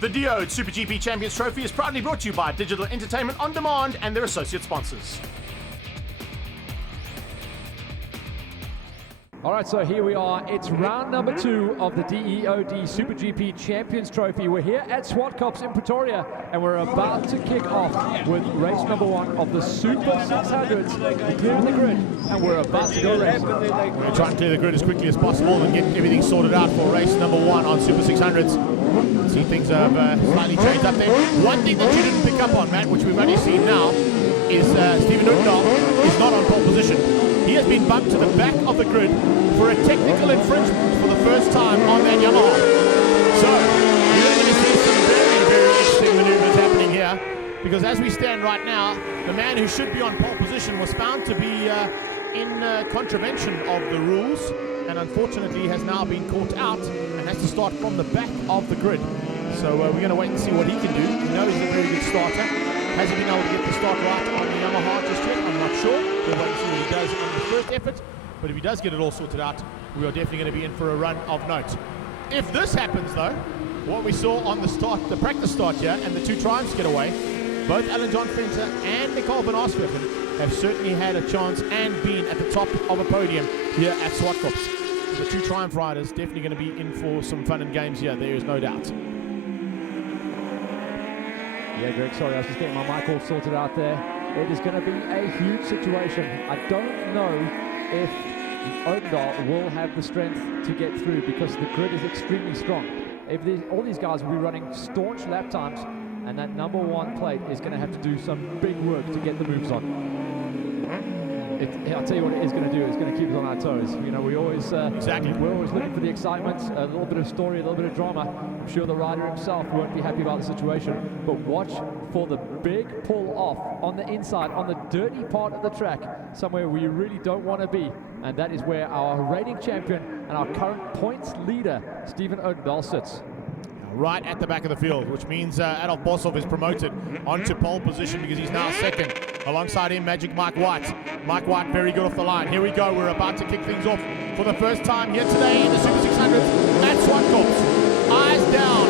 The DO SuperGP Champions Trophy is proudly brought to you by Digital Entertainment On Demand and their associate sponsors. All right, so here we are. It's round number 2 of the DEOD SuperGP Champions Trophy. We're here at Zwartkops in Pretoria, and we're about to kick off with race number 1 of the Super 600s, clearing the grid, and we're about to go racing. We're going to try and clear the grid as quickly as possible and get everything sorted out for race number 1 on Super 600s. See, things have slightly changed up there. One thing that you didn't pick up on, Matt, which we've only seen now, is Stephen Udall is not on pole position. He has been bumped to the back of the grid for a technical infringement for the first time on that Yamaha. So, you're going to see some very, very interesting maneuvers happening here, because as we stand right now, the man who should be on pole position was found to be in contravention of the rules, and unfortunately has now been caught out and has to start from the back of the grid. So we're going to wait and see what he can do. We know he's a very good starter. Has he been able to get the start right on the Yamaha just yet? I'm not sure. We'll wait and see what he does on his first effort. But if he does get it all sorted out, we are definitely going to be in for a run of note. If this happens though, what we saw on the start, the practice start here, and the 2 triumphs get away, both Alan John Venter and Nicole van Arsweken have certainly had a chance and been at the top of a podium here at Zwartkops. The 2 triumph riders definitely going to be in for some fun and games here, there is no doubt. Yeah, Greg, sorry, I was just getting my mic all sorted out there. It is going to be a huge situation. I don't know if Odendaal will have the strength to get through, because the grid is extremely strong. If all these guys will be running staunch lap times, and that number 1 plate is going to have to do some big work to get the moves on. I'll tell you what it is going to do. It's going to keep us on our toes. You know, we're always looking for the excitement, a little bit of story, a little bit of drama. I'm sure the rider himself won't be happy about the situation, but watch for the big pull off on the inside, on the dirty part of the track, somewhere we really don't want to be, and that is where our reigning champion and our current points leader, Stephen Odendaal, sits. Right at the back of the field, which means Adolf Boshoff is promoted onto pole position because he's now second. Alongside him, Magic Mike White. Mike White very good off the line. Here we go, we're about to kick things off for the first time here today in the Super 600s at Zwartkops. Eyes down,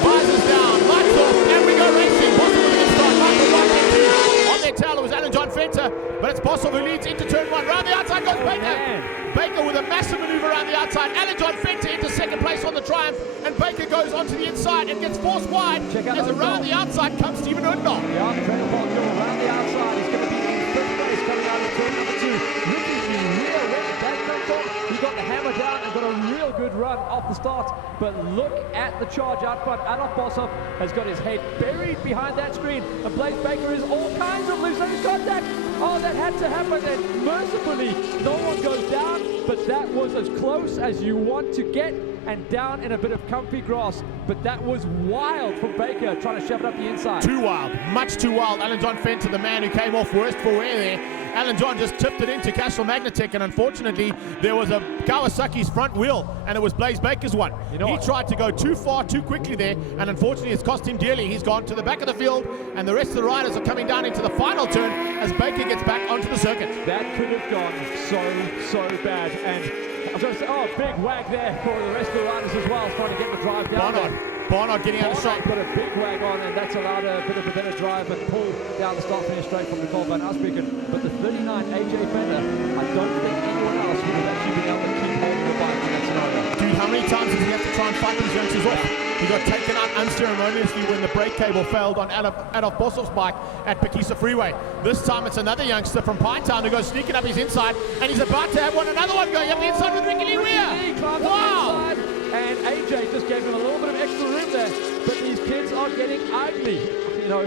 visors down, lights off, and we go racing. Boshoff with a good start, Michael White into. On their tail it was Alan John Venter, but it's Boshoff who leads into turn 1. Round the outside goes Baker. Baker with a massive maneuver around the outside. Alan John Venter into second place on the Triumph, and Baker goes onto the inside and gets forced wide. As around the outside comes Stephen Odendaal. Yeah, Trevor Parker around the outside. He's going to be in 5th place coming out of turn number 2. Ricky Lee, where did that come from? He got the hammer down and got a real good run off the start. But look at the charge out front. Adolf Boshoff has got his head buried behind that screen, and Blaise Baker is all kinds of loose. And he's got that. Oh, that had to happen, and mercifully, no one goes down, but that was as close as you want to get, and down in a bit of comfy grass. But that was wild from Baker, trying to shove it up the inside. Too wild, much too wild. Alan John Venter, the man who came off worst for wear there. Alan John just tipped it into Cashel Magnatech, and unfortunately, there was a Kawasaki's front wheel, and it was Blaise Baker's one. He tried to go too far, too quickly there, and unfortunately, it's cost him dearly. He's gone to the back of the field, and the rest of the riders are coming down into the final turn as Baker gets back onto the circuit. That could have gone so bad, and I was going to say, oh, big wag there for the rest of the riders as well, trying to get the drive down. Barnard getting out of shot. Put a big wag on, and that's allowed a bit of a better drive and pull down the start finish straight from Nicole van Arsweken. But the 39 AJ Fender, I don't think anyone else would have actually been able to keep holding the bike in that scenario. Dude, how many times did he have to try and fight these youngsters off? He got taken out unceremoniously when the brake cable failed on Adolf Boshoff's bike at Pekisa Freeway. This time it's another youngster from Pinetown who goes sneaking up his inside, and he's about to have another one going up the inside with Ricky Lee. Wow! And AJ just gave him a little bit of extra room there, but these kids are getting ugly. You know,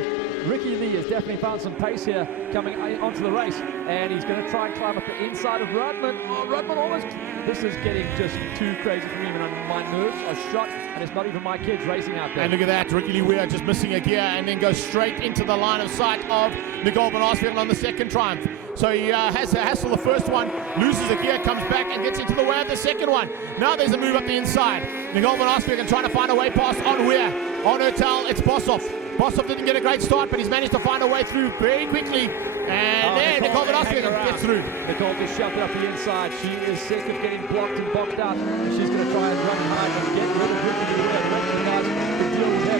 Ricky Lee has definitely found some pace here coming onto the race, and he's going to try and climb up the inside of Rudman. Oh, Rudman almost... This is getting just too crazy for me, and my nerves are shot, and it's not even my kids racing out there. And look at that, Ricky Lee Weir just missing a gear and then goes straight into the line of sight of Nicole van Arsweken on the second Triumph. So he has to hassle the first one, loses a gear, comes back and gets into the way of the second one. Now there's a move up the inside. Nicole van Arsweken trying to find a way past on Weir. On her tail, it's Boshoff. Boshoff didn't get a great start, but he's managed to find a way through very quickly. And there, Nicole van Arsweken gets through. Nicole just shoved it up the inside. She is sick of getting blocked and boxed out, and she's going to try and run hard and get rid of Ricky Lee. The rest of the guys can deal with her.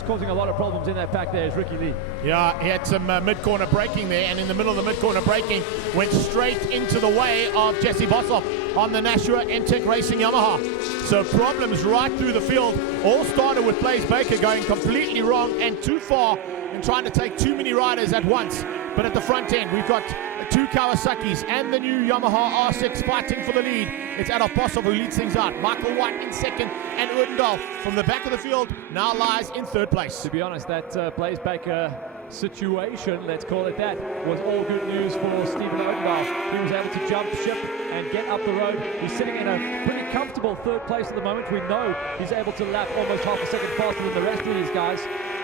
who's causing a lot of problems in that pack there is Ricky Lee. Yeah, he had some mid-corner braking there, and in the middle of the mid-corner braking, went straight into the way of Jesse Bossoff on the Nashua MTech Racing Yamaha. So problems right through the field. All started with Blaze Baker going completely wrong and too far and trying to take too many riders at once. But at the front end, we've got two Kawasaki's and the new Yamaha R6 fighting for the lead. It's Adolf Bossoff who leads things out. Michael White in second, and Odendahl from the back of the field now lies in third place. To be honest, that Blaze Baker situation, let's call it that, was all good news for Stephen Odendahl. He was able to jump ship and get up the road. He's sitting in a pretty comfortable third place at the moment. We know he's able to lap almost half a second faster than the rest of these guys.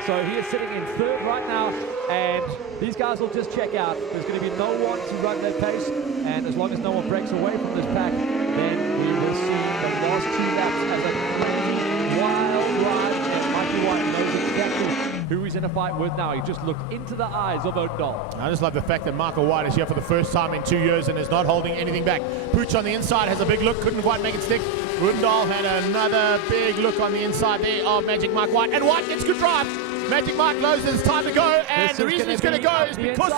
So he is sitting in third right now, and these guys will just check out. There's going to be no one to run their pace, and as long as no one breaks away from this pack, then we will see the last two laps as a wild ride, and Mikey White knows exactly who he's in a fight with now. He just looked into the eyes of Odendahl. I just love the fact that Michael White is here for the first time in 2 years and is not holding anything back. Pooch on the inside has a big look, couldn't quite make it stick. Odendahl had another big look on the inside there of Magic Mike White, and White gets good drive. Magic Mike knows that it's time to go, and the reason he's going to go is because...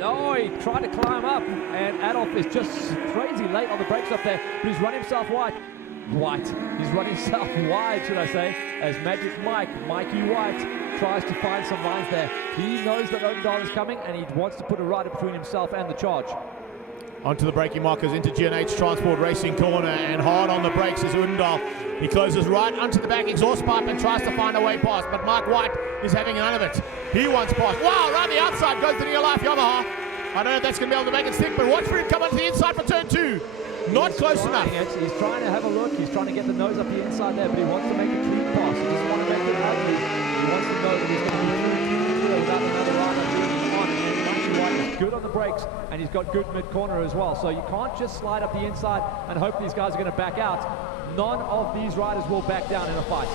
Oh, he tried to climb up, and Adolf is just crazy late on the brakes up there, but he's run himself wide. He's run himself wide, should I say, as Magic Mike, Mikey White, tries to find some lines there. He knows that Odendahl is coming, and he wants to put a rider between himself and the charge. Onto the braking markers, into G&H Transport Racing corner, and hard on the brakes is Odendahl. He closes right onto the back exhaust pipe and tries to find a way past, but Mike White is having none of it. He wants past. Wow, around the outside goes the Near Life Yamaha. I don't know if that's going to be able to make it stick, but watch for it come onto the inside for turn two. Not close enough. He's trying to have a look. He's trying to get the nose up the inside there, but he wants to make a clean pass. He doesn't want to make it ugly. He wants to know that he's going to be through without another rider being on. And Mikey White is good on the brakes, and he's got good mid-corner as well. So you can't just slide up the inside and hope these guys are going to back out. None of these riders will back down in a fight.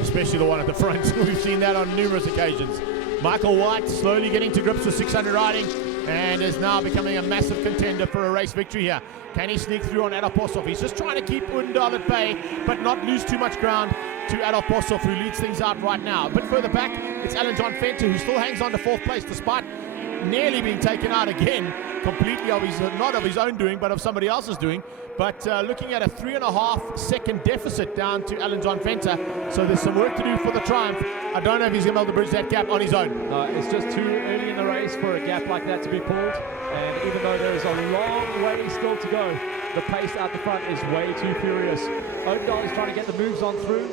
Especially the one at the front. We've seen that on numerous occasions. Michael White slowly getting to grips with 600 riding and is now becoming a massive contender for a race victory here. Can he sneak through on Adolf Bossoff? He's just trying to keep Odendahl at bay, but not lose too much ground to Adolf Bossoff, who leads things out right now. A bit further back, it's Alan John Fenter, who still hangs on to fourth place, despite nearly being taken out again, completely of his, not of his own doing, but of somebody else's doing. But looking at a 3.5 second deficit down to Alan John Fenter, so there's some work to do for the Triumph. I don't know if he's going to be able to bridge that gap on his own. No, it's just too early in the race for a gap like that to be pulled, and even though there is a long way still to go, the pace out the front is way too furious. Odendahl is trying to get the moves on through,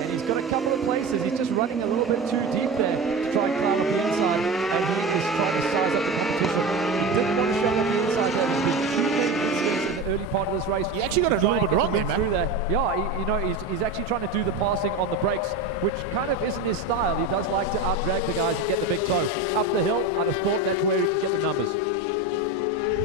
and he's got a couple of places. He's just running a little bit too deep there to try and climb up the inside, and he is trying to size up the competition. He didn't want to show up the inside there. There's been too many incidents in the early part of this race. He actually got a little bit wrong there, man. Yeah, he's actually trying to do the passing on the brakes, which kind of isn't his style. He does like to out-drag the guys and get the big toe. Up the hill, I'd have thought that's where he can get the numbers.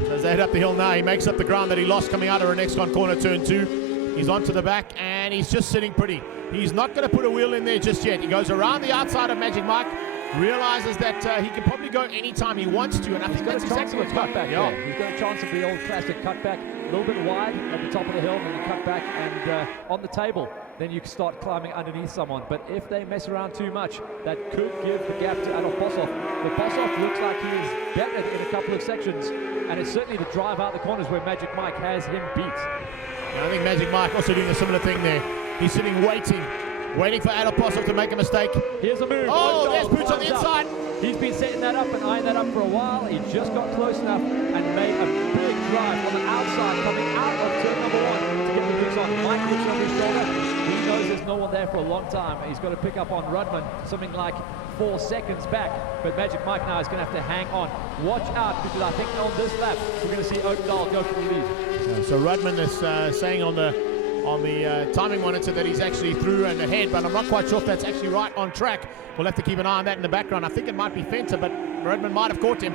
So as they head up the hill now, he makes up the ground that he lost coming out of Renexcon corner turn 2. He's onto the back, and he's just sitting pretty. He's not going to put a wheel in there just yet. He goes around the outside of Magic Mike, realizes that he can probably go anytime he wants to, and I think that's exactly what's got back. Yeah, he's got a chance of the old classic cutback, a little bit wide at the top of the hill, and then you cut back, and on the table, then you can start climbing underneath someone. But if they mess around too much, that could give the gap to Adolf Bossoff. But Bossoff looks like he's better in a couple of sections, and it's certainly the drive out the corners where Magic Mike has him beat. And I think Magic Mike also doing a similar thing there. He's sitting waiting for Adolf Bossoff to make a mistake. Here's a move. Oh, there's Pooch on the inside. He's been setting that up and eyeing that up for a while. He just got close enough and made a big drive on the outside, coming out of turn number 1 to get the boots on. Mike looks on his shoulder. He knows there's no one there for a long time. He's got to pick up on Rudman, something like 4 seconds back. But Magic Mike now is going to have to hang on. Watch out, because I think on this lap, we're going to see Odendahl go for the lead. So Rudman is saying on the timing monitor that he's actually through and ahead, but I'm not quite sure if that's actually right on track. We'll have to keep an eye on that in the background. I think it might be Fenter, but Rudman might have caught him.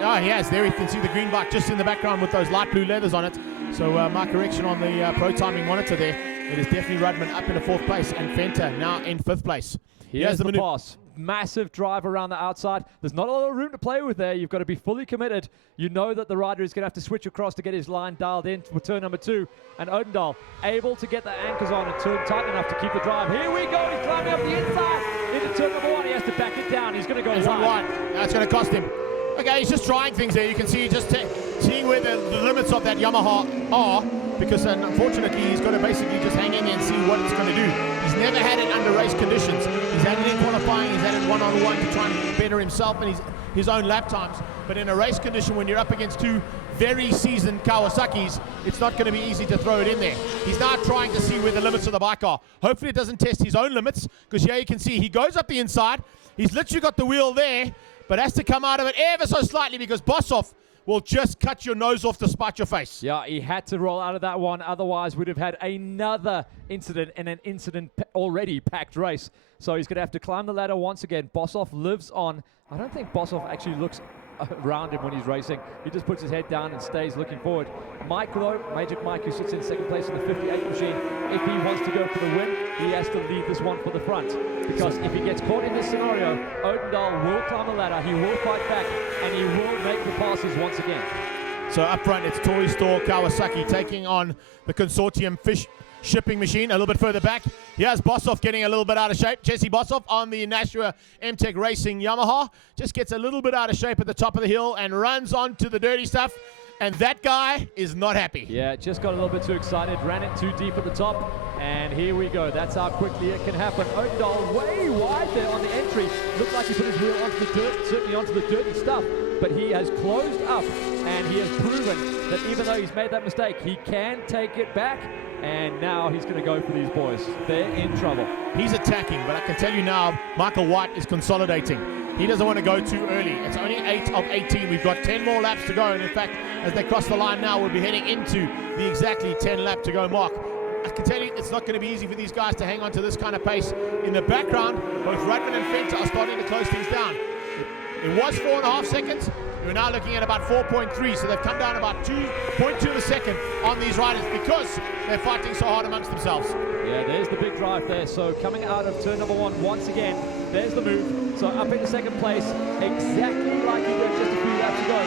Oh, he has. There you can see the green bike just in the background with those light blue leathers on it. So my correction on the pro timing monitor there. It is definitely Rudman up in the 4th place and Fenter now in 5th place. Here's the pass. massive drive around the outside. There's not a lot of room to play with there. You've got to be fully committed. You know that the rider is going to have to switch across to get his line dialed in for turn number 2. And Odendahl able to get the anchors on and turn tight enough to keep the drive. Here we go. He's climbing up the inside into turn number 1. He has to back it down. He's going to go wide. That's going to cost him. Okay, he's just trying things there. You can see just seeing where the limits of that Yamaha are, because unfortunately he's got to basically just hang in there and see what it's going to do. He's never had it under race conditions. He's had it in qualifying, he's had it one-on-one to try and better himself and his own lap times. But in a race condition, when you're up against two very seasoned Kawasaki's, it's not going to be easy to throw it in there. He's now trying to see where the limits of the bike are. Hopefully it doesn't test his own limits, because here you can see he goes up the inside. He's literally got the wheel there, but has to come out of it ever so slightly, because Boshoff will just cut your nose off to spite your face. Yeah, he had to roll out of that one. Otherwise, we'd have had another incident in an already packed race. So he's going to have to climb the ladder once again. Boshoff lives on. I don't think Boshoff actually looks around him when he's racing. He just puts his head down and stays looking forward. Mike, though, Magic Mike, who sits in second place in the 58 machine, if he wants to go for the win, he has to lead this one for the front. Because if he gets caught in this scenario, Odendahl will climb the ladder, he will fight back, and he will make the passes once again. So up front, it's Toy Store Kawasaki taking on the consortium fish shipping machine. A little bit further back, here's Boshoff getting a little bit out of shape. Jesse Boshoff on the Nashua M-Tech Racing Yamaha just gets a little bit out of shape at the top of the hill and runs on to the dirty stuff. And that guy is not happy. Yeah, just got a little bit too excited, ran it too deep at the top, and here we go. That's how quickly it can happen. Odendahl way wide there on the entry. Looked like he put his wheel onto the dirt, certainly onto the dirty stuff, but he has closed up, and he has proven that even though he's made that mistake, he can take it back, and now he's going to go for these boys. They're in trouble. He's attacking, but I can tell you now, Michael White is consolidating. He doesn't want to go too early. It's only 8 of 18. We've got 10 more laps to go. And in fact, as they cross the line now, we'll be heading into the exactly 10 lap to go mark. I can tell you it's not going to be easy for these guys to hang on to this kind of pace. In the background, both Rudman and Fenter are starting to close things down. It was 4.5 seconds. We're now looking at about 4.3, so they've come down about 2.2 of a second on these riders because they're fighting so hard amongst themselves. Yeah, there's the big drive there. So coming out of turn number 1 once again, there's the move. So up into second place, exactly like he did just a few laps ago.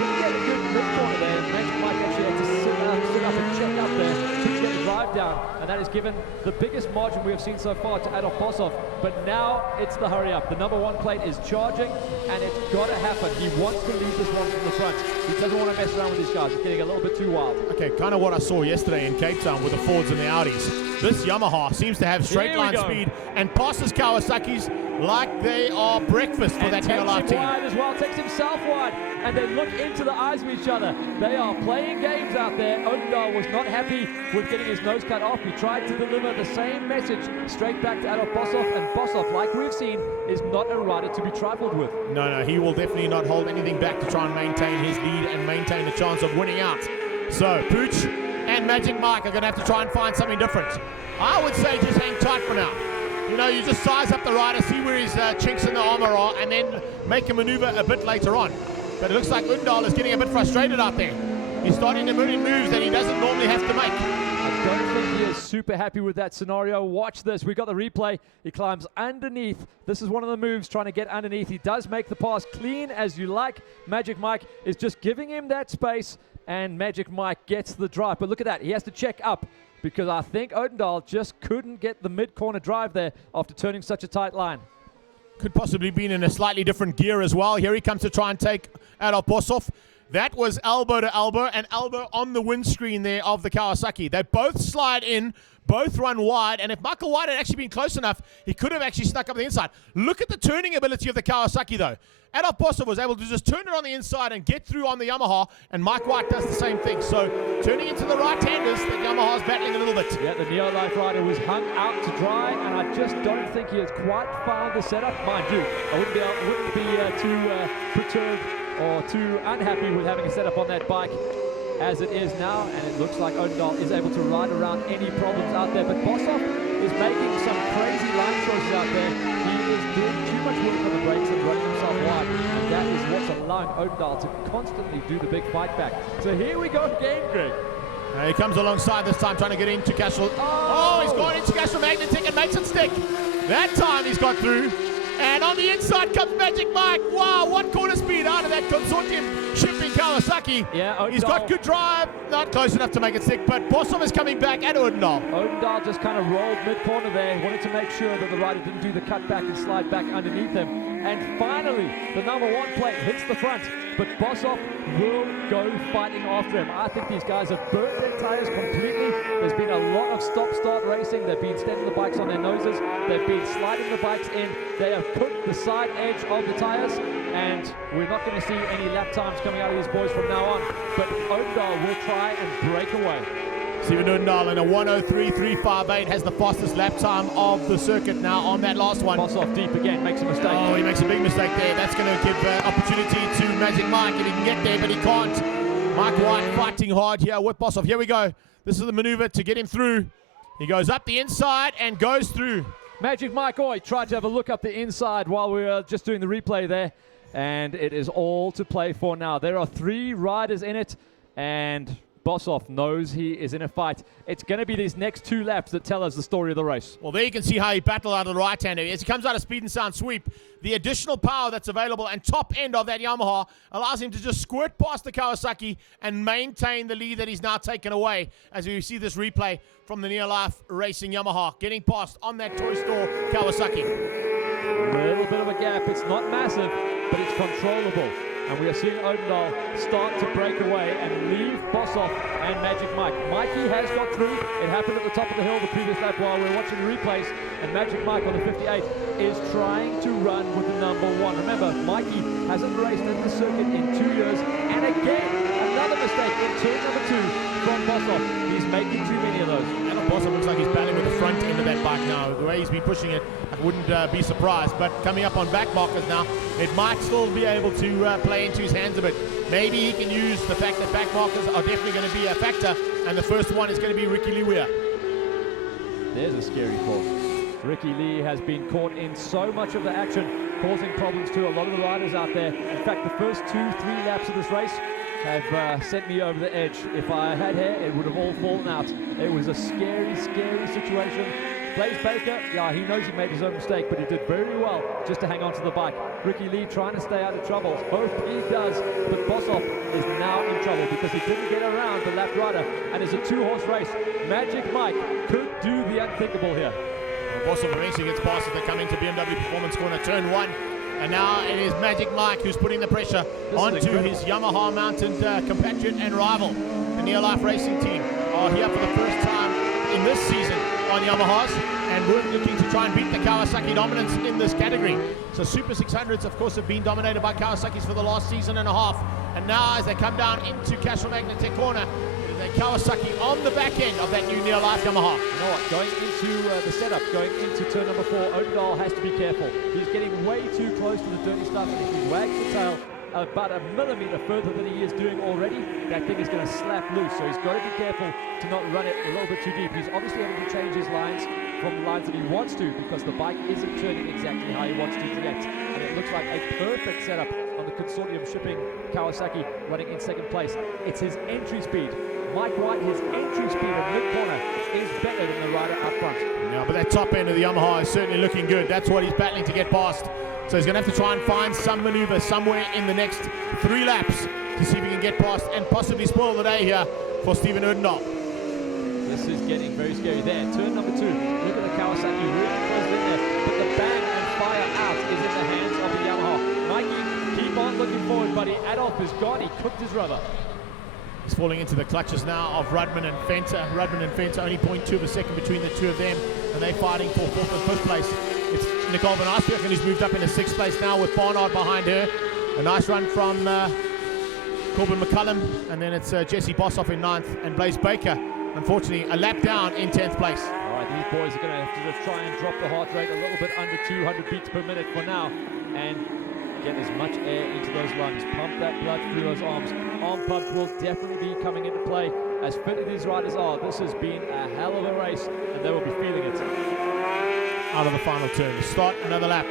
Didn't get a good mid-corner there. Magic Mike actually had to sit up and check up there to get the drive down. And that has given the biggest margin we have seen so far to Adolf Boshoff. But now it's the hurry up. The number 1 plate is charging, and it's got to happen. He wants to lead this one from the front. He doesn't want to mess around with these guys. It's getting a little bit too wild. Okay, kind of what I saw yesterday in Cape Town with the Fords and the Audis. This Yamaha seems to have straight line speed and passes Kawasaki's like they are breakfast for that Neo Life team. Wide as well, takes himself wide, and they look into the eyes of each other. They are playing games out there. Odendahl was not happy with getting his nose cut off. He tried to deliver the same message straight back to Adolf Boshoff, and Boshoff, like we've seen, is not a rider to be trifled with. No, he will definitely not hold anything back to try and maintain his lead and maintain the chance of winning out. So Pooch and Magic Mike are going to have to try and find something different. I would say just hang tight for now. You know, you just size up the rider, see where his chinks in the armor are, and then make a maneuver a bit later on. But it looks like Odendahl is getting a bit frustrated out there. He's starting to move moves that he doesn't normally have to make. I don't think he is super happy with that scenario. Watch this. We got the replay. He climbs underneath. This is one of the moves, trying to get underneath. He does make the pass clean as you like. Magic Mike is just giving him that space, and Magic Mike gets the drive. But look at that. He has to check up, because I think Odendahl just couldn't get the mid-corner drive there after turning such a tight line. Could possibly been in a slightly different gear as well. Here he comes to try and take Adolf Boshoff. That was elbow to elbow, and elbow on the windscreen there of the Kawasaki. They both slide in, both run wide, and if Michael White had actually been close enough, he could have actually stuck up the inside. Look at the turning ability of the Kawasaki, though. Adolf Boshoff was able to just turn it on the inside and get through on the Yamaha, and Mike White does the same thing. So turning into the right-handers, the Yamaha's battling a little bit. Yeah, the Neo Life rider was hung out to dry, and I just don't think he has quite found the setup. Mind you, I wouldn't be too perturbed or too unhappy with having a setup on that bike as it is now, and it looks like Odendahl is able to ride around any problems out there. But Boshoff is making some crazy line choices out there. He is doing too much work on the brakes and running himself wide, and that is what's allowing Odendahl to constantly do the big fight back. So here we go again, Greg. He comes alongside this time, trying to get into Cashel. Oh, he's gone into Cashel Magnetic and makes it stick. That time he's got through. And on the inside comes Magic Mike. Wow, what corner speed out of that consortium shipping Kawasaki. Yeah, he's got good drive, not close enough to make it stick, but Bosov is coming back at Odendahl. Odendahl just kind of rolled mid-corner there, wanted to make sure that the rider didn't do the cut back and slide back underneath him. And finally, the number 1 plate hits the front, but Bosov will go fighting after him. I think these guys have burnt their tires completely. There's been a lot of stop-start racing. They've been standing the bikes on their noses. They've been sliding the bikes in. They have put the side edge of the tires, and we're not going to see any lap times coming out of these boys from now on. But Odendahl will try and break away. Stephen Odendahl in a 1:03.358 has the fastest lap time of the circuit now on that last one. Bosov deep again, makes a mistake. Oh, he makes a big mistake there. That's going to give opportunity to Magic Mike, and he can get there, but he can't. Mike White fighting hard here with Bosov. Here we go. This is the maneuver to get him through. He goes up the inside and goes through. Magic Mike Oy tried to have a look up the inside while we were just doing the replay there, and it is all to play for now. There are 3 riders in it, and Bosov knows he is in a fight. It's going to be these next 2 laps that tell us the story of the race. Well, there you can see how he battled out of the right-hander. As he comes out of speed and sound sweep, the additional power that's available and top end of that Yamaha allows him to just squirt past the Kawasaki and maintain the lead that he's now taken away. As we see this replay from the Near Life Racing Yamaha, getting past on that toy store Kawasaki. A little bit of a gap. It's not massive, but it's controllable. And we are seeing Odendahl start to break away and leave Bosov and Magic Mike. Mikey has got through. It happened at the top of the hill the previous lap while we were watching the replays. And Magic Mike on the 58 is trying to run with the number 1. Remember, Mikey hasn't raced in the circuit in 2 years. And again, another mistake in turn number 2 from Bosov. He's making too many of those. And Bosov looks like he's battling with the front end of that bike now. The way he's been pushing it, I wouldn't be surprised. But coming up on back markers now, it might still be able to play into his hands a bit. Maybe he can use the fact that back markers are definitely going to be a factor, and the first one is going to be Ricky Lee Weir. There's a scary call. Ricky Lee has been caught in so much of the action, causing problems to a lot of the riders out there. In fact, the first 2-3 laps of this race have sent me over the edge. If I had hair, it would have all fallen out. It was a scary, scary situation. Blaze Baker, yeah, he knows he made his own mistake, but he did very well just to hang on to the bike. Ricky Lee trying to stay out of trouble. Hope he does, but Bosov is now in trouble because he didn't get around the lap rider, and it's a 2-horse race. Magic Mike could do the unthinkable here. Well, Bosov eventually gets past as they come into BMW Performance Corner, turn 1. And now it is Magic Mike who's putting the pressure onto his Yamaha mounted compatriot and rival. The Near Life Racing team are here for the first time in this season on Yamahas, and we're looking to try and beat the Kawasaki dominance in this category. So Super 600s, of course, have been dominated by Kawasaki's for the last season and a half. And now as they come down into Cashel Magnetic Corner, it is a Kawasaki on the back end of that new Near Life Yamaha. You know what, going into the setup, going into turn number 4, Odendahl has to be careful. He's getting way too close to the dirty stuff, and if he wags the tail about a millimeter further than he is doing already, that thing is going to slap loose. So he's got to be careful to not run it a little bit too deep. He's obviously having to change his lines from the lines that he wants to, because the bike isn't turning exactly how he wants to yet. And it looks like a perfect setup on the consortium shipping Kawasaki running in second place. It's his entry speed. Mike White, his entry speed in mid-corner is better than the rider up front. Yeah, but that top end of the Yamaha is certainly looking good. That's what he's battling to get past. So he's going to have to try and find some maneuver somewhere in the next 3 laps to see if he can get past and possibly spoil the day here for Stephen Odendahl. This is getting very scary there. Turn number 2. Look at the Kawasaki really close in there. But the bang and fire out is in the hands of the Yamaha. Mikey, keep on looking forward, buddy. Adolf is gone. He cooked his rubber. He's falling into the clutches now of Rudman and Fenter. Rudman and Fenter only 0.2 of a second between the two of them, and they're fighting for 4th and 5th place. It's Nicole Van Arsbergen who's moved up into 6th place now with Barnard behind her. A nice run from Corbin McCullum, and then it's Jesse Boshoff in 9th, and Blaze Baker, unfortunately, a lap down in 10th place. All right, these boys are going to have to just try and drop the heart rate a little bit under 200 beats per minute for now, and get as much air into those lungs. Pump that blood through those arms. Arm pump will definitely be coming into play. As fit as these riders are, this has been a hell of a race, and they will be feeling it. Out of the final turn to start another lap.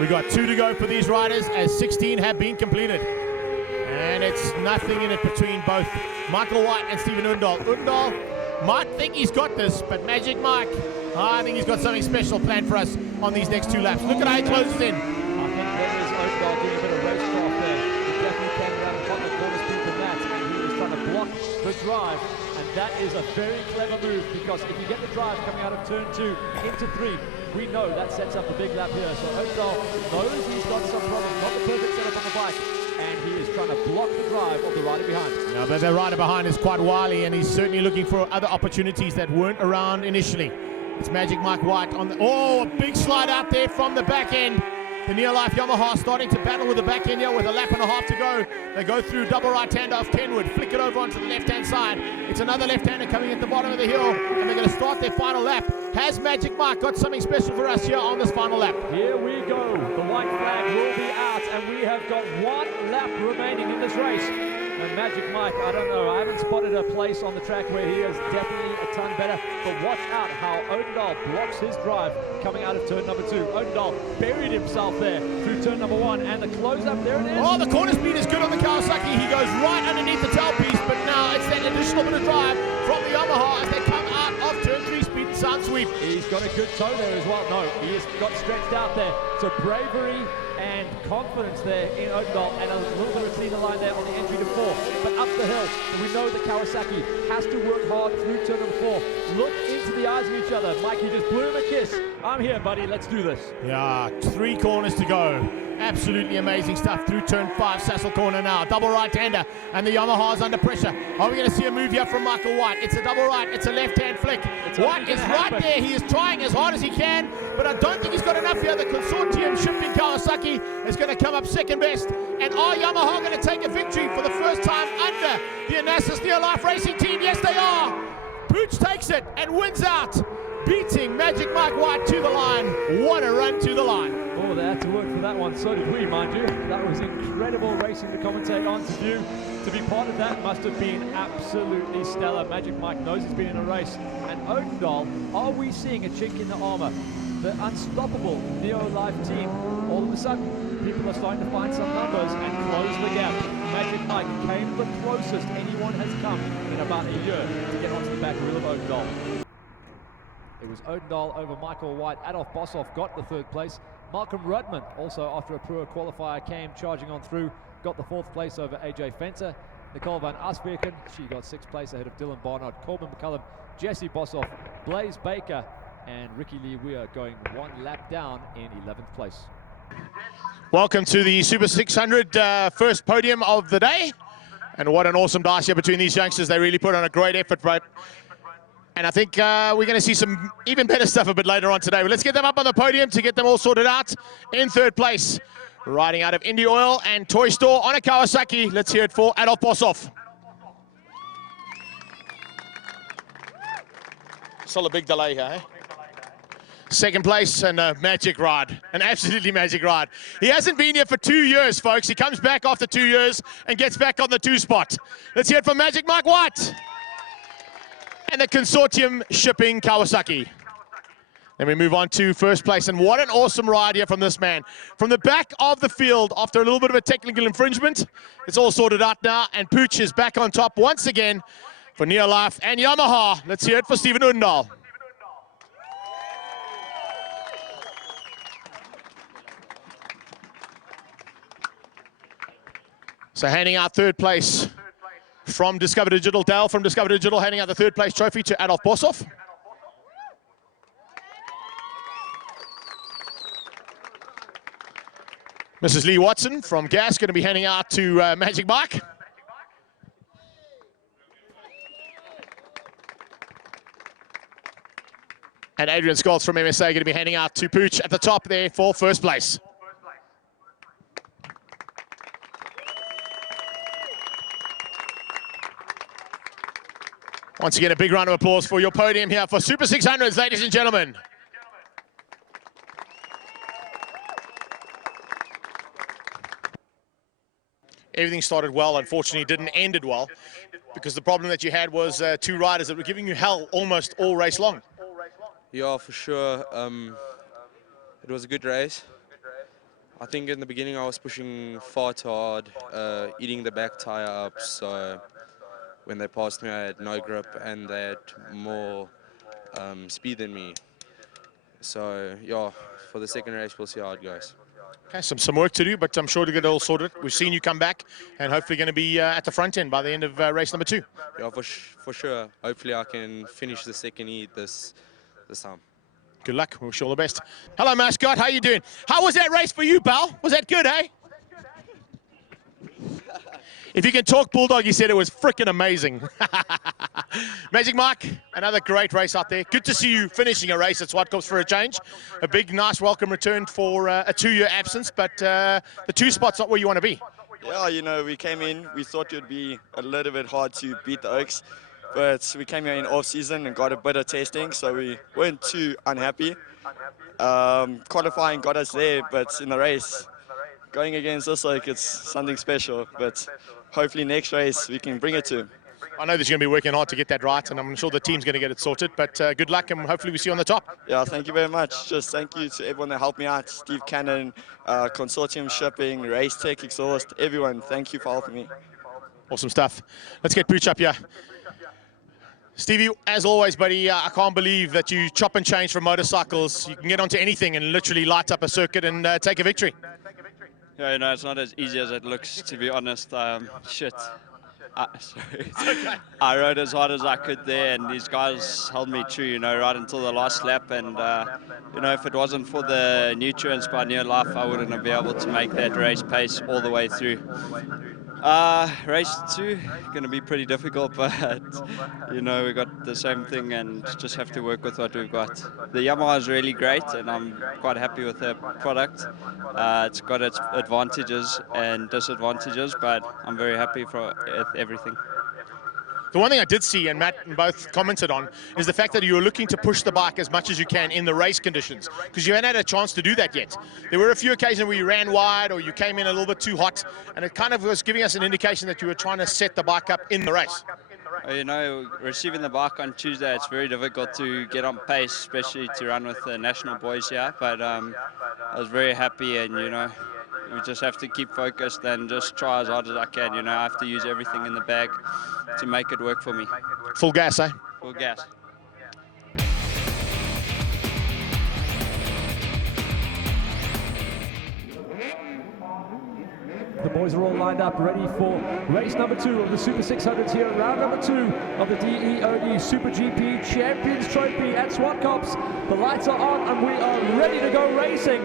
We got 2 to go for these riders as 16 have been completed. And it's nothing in it between both Michael White and Stephen Odendahl. Odendahl might think he's got this, but Magic Mike I think he's got something special planned for us on these next 2 laps. Look at how he closes in. I think there is Oakdale doing a bit of racecraft there. He definitely came around and caught the corner speed than that, and he was trying to block the drive. And that is a very clever move, because if you get the drive coming out of turn 2 into 3, we know that sets up a big lap here. So Oakdale knows he's got some problems, not the perfect setup on the bike, and he is trying to block the drive of the rider behind. No, but the rider behind is quite wily, and he's certainly looking for other opportunities that weren't around initially. It's Magic Mike White on the... Oh, a big slide out there from the back end. The Neolife Yamaha starting to battle with the back end here with a lap and a half to go. They go through double right-hander off Kenwood, flick it over onto the left-hand side. It's another left-hander coming at the bottom of the hill, and they're going to start their final lap. Has Magic Mike got something special for us here on this final lap? Here we go. The white flag will be out, and we have got 1 lap remaining in this race. And Magic Mike, I don't know, I haven't spotted a place on the track where he is definitely a ton better, but watch out how Odendahl blocks his drive coming out of turn number 2. Odendahl buried himself there through turn number 1, and the close-up, there it is. Oh, the corner speed is good on the Kawasaki. He goes right underneath the tailpiece, but now it's that additional bit of drive from the Yamaha as they come out of turn 3 speed and sound sweep. He's got a good toe there as well. No, he has got stretched out there. So bravery and confidence there in Odendahl, and a little bit of a cleaner line there on the entry to 4. But up the hill, and we know that Kawasaki has to work hard through turn number 4. Look into the eyes of each other. Mike, you just blew him a kiss. I'm here, buddy. Let's do this. Yeah, 3 corners to go. Absolutely amazing stuff through turn 5, Sassel corner now. Double right-hander, and the Yamaha's under pressure. Are we going to see a move here from Michael White? It's a double right, it's a left-hand flick. White is right there. He is trying as hard as he can, but I don't think he's got enough here. The consortium shipping Kawasaki is going to come up second best. And are Yamaha going to take a victory for the first time under the Onassis Neolife Racing Team? Yes, they are. Pooch takes it and wins out, beating Magic Mike White to the line. What a run to the line. Oh, they had to work for that one. So did we, mind you. That was incredible racing to commentate on, to view. To be part of that must have been absolutely stellar. Magic Mike knows he's been in a race. And Odendahl, are we seeing a chink in the armor? The unstoppable Neolife team, all of a sudden, people are starting to find some numbers and close the gap. Magic Mike came the closest anyone has come in about a year to get onto the back wheel of Odendahl. It was Odendahl over Michael White. Adolf Boshoff got the 3rd place. Malcolm Rudman, also after a poor qualifier, came charging on through, got the 4th place over AJ Fenter. Nicole van Aswerken, she got 6th place ahead of Dylan Barnard, Corbin McCullum, Jesse Boshoff, Blaze Baker, and Ricky Lee Weir going 1 lap down in 11th place. Welcome to the Super 600 first podium of the day. And what an awesome dice here between these youngsters. They really put on a great effort, right? And I think we're going to see some even better stuff a bit later on today. But let's get them up on the podium to get them all sorted out. In 3rd place, riding out of Indy Oil and Toy Store on a Kawasaki. Let's hear it for Adolf Boshoff. Still a big delay here, eh? 2nd place, and a magic ride, an absolutely magic ride. He hasn't been here for 2 years, folks. He comes back after 2 years and gets back on the 2 spot. Let's hear it from Magic Mike White and the consortium shipping Kawasaki. Then we move on to 1st place, and what an awesome ride here from this man. From the back of the field, after a little bit of a technical infringement, it's all sorted out now, and Pooch is back on top once again for Neolife and Yamaha. Let's hear it for Stephen Odendahl. So handing out 3rd place from Discover Digital. Dale from Discover Digital handing out the 3rd place trophy to Adolf Boshoff. Mrs. Lee Watson from Gas going to be handing out to Magic Mike. And Adrian Scholz from MSA going to be handing out to Pooch at the top there for 1st place. Once again, a big round of applause for your podium here for Super 600s, ladies and gentlemen. Everything started well, unfortunately didn't end it well, because the problem that you had was 2 riders that were giving you hell almost all race long. Yeah, for sure. It was a good race. I think in the beginning I was pushing far too hard, eating the back tire up, so when they passed me I had no grip and they had more speed than me. So yeah, for the second race, we'll see how it goes. Okay, some work to do, but I'm sure to get it all sorted. We've seen you come back, and hopefully going to be at the front end by the end of race number 2. Yeah, for sure. Hopefully, I can finish the second heat this time. Good luck. We wish you all the best. Hello, mascot. How you doing? How was that race for you, pal? Was that good, eh? If you can talk Bulldog, he said it was freaking amazing. Magic Mike, another great race out there. Good to see you finishing a race at Zwartkops for a change. A big, nice welcome return for a 2-year absence, but the 2 spot's not where you want to be. Yeah, you know, we came in, we thought it would be a little bit hard to beat the Oaks, but we came here in off-season and got a bit of testing, so we weren't too unhappy. Qualifying got us there, but in the race, going against this Oak, it's something special, but hopefully next race we can bring it to him. I know that you're going to be working hard to get that right, and I'm sure the team's going to get it sorted, but good luck, and hopefully we see you on the top. Yeah, thank you very much. Just thank you to everyone that helped me out, Steve Cannon, Consortium Shipping, Race Tech Exhaust, everyone. Thank you for helping me. Awesome stuff. Let's get Pooch up here. Stevie, as always, buddy, I can't believe that you chop and change from motorcycles. You can get onto anything and literally light up a circuit and take a victory. Yeah, you know, it's not as easy as it looks, to be honest. Sorry. Okay. I rode as hard as I could there, and these guys held me true, you know, right until the last lap. And, you know, if it wasn't for the nutrients by Near Life, I wouldn't have been able to make that race pace all the way through. Race 2, going to be pretty difficult, but, you know, we got the same thing and just have to work with what we've got. The Yamaha is really great, and I'm quite happy with the product. It's got its advantages and disadvantages, but I'm very happy with everything. The one thing I did see, and Matt and both commented on, is the fact that you were looking to push the bike as much as you can in the race conditions, because you hadn't had a chance to do that yet. There were a few occasions where you ran wide or you came in a little bit too hot, and it kind of was giving us an indication that you were trying to set the bike up in the race. You know, receiving the bike on Tuesday, it's very difficult to get on pace, especially to run with the national boys here, but I was very happy, and, you know, we just have to keep focused and just try as hard as I can. You know, I have to use everything in the bag to make it work for me. Full gas, eh? Full gas. The boys are all lined up, ready for race number 2 of the Super 600s here, round number 2 of the DEOD Super GP Champions Trophy at Zwartkops. The lights are on and we are ready to go racing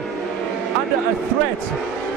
under a threat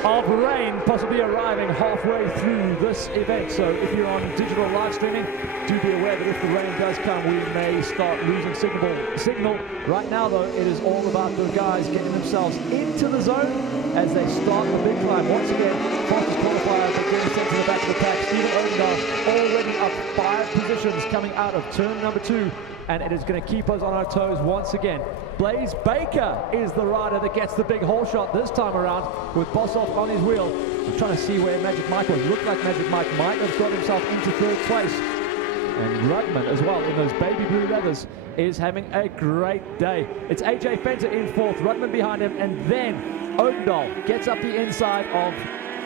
of rain possibly arriving halfway through this event. So if you're on digital live streaming, do be aware that if the rain does come, we may start losing signal. Right now, though, it is all about the guys getting themselves into the zone as they start the big climb. Once again, fastest qualifier that gets sent to the back of the pack. Stephen Odendahl already up 5 positions coming out of turn number 2. And it is going to keep us on our toes once again. Blaze Baker is the rider that gets the big hole shot this time around with Bossoff on his wheel. I'm trying to see where Magic Mike was. Looked like Magic Mike might have got himself into 3rd place. And Rudman as well in those baby blue leathers is having a great day. It's AJ Fenter in 4th, Rudman behind him, and then Odendahl gets up the inside of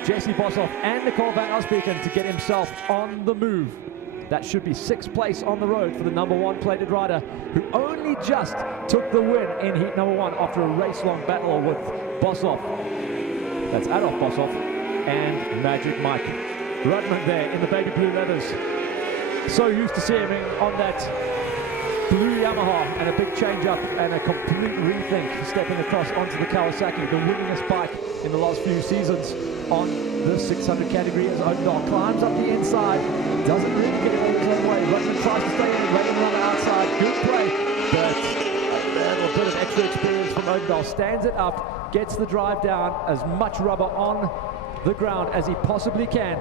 Jesse Bossoff and Nicole van Osbeeken to get himself on the move. That should be 6th place on the road for the number 1 plated rider, who only just took the win in heat number 1 after a race-long battle with Bossoff. That's Adolf Bossoff and Magic Mike. Rudman there in the baby blue leathers. So used to seeing him on that blue Yamaha and a big change-up and a complete rethink, stepping across onto the Kawasaki, the winningest bike in the last few seasons on the 600 category as Odendahl climbs up the inside, doesn't really get it all his own way. Rudman tries to stay in, Rudman on the outside, good play, but a little bit of extra experience from Odendahl. Stands it up, gets the drive down, as much rubber on the ground as he possibly can,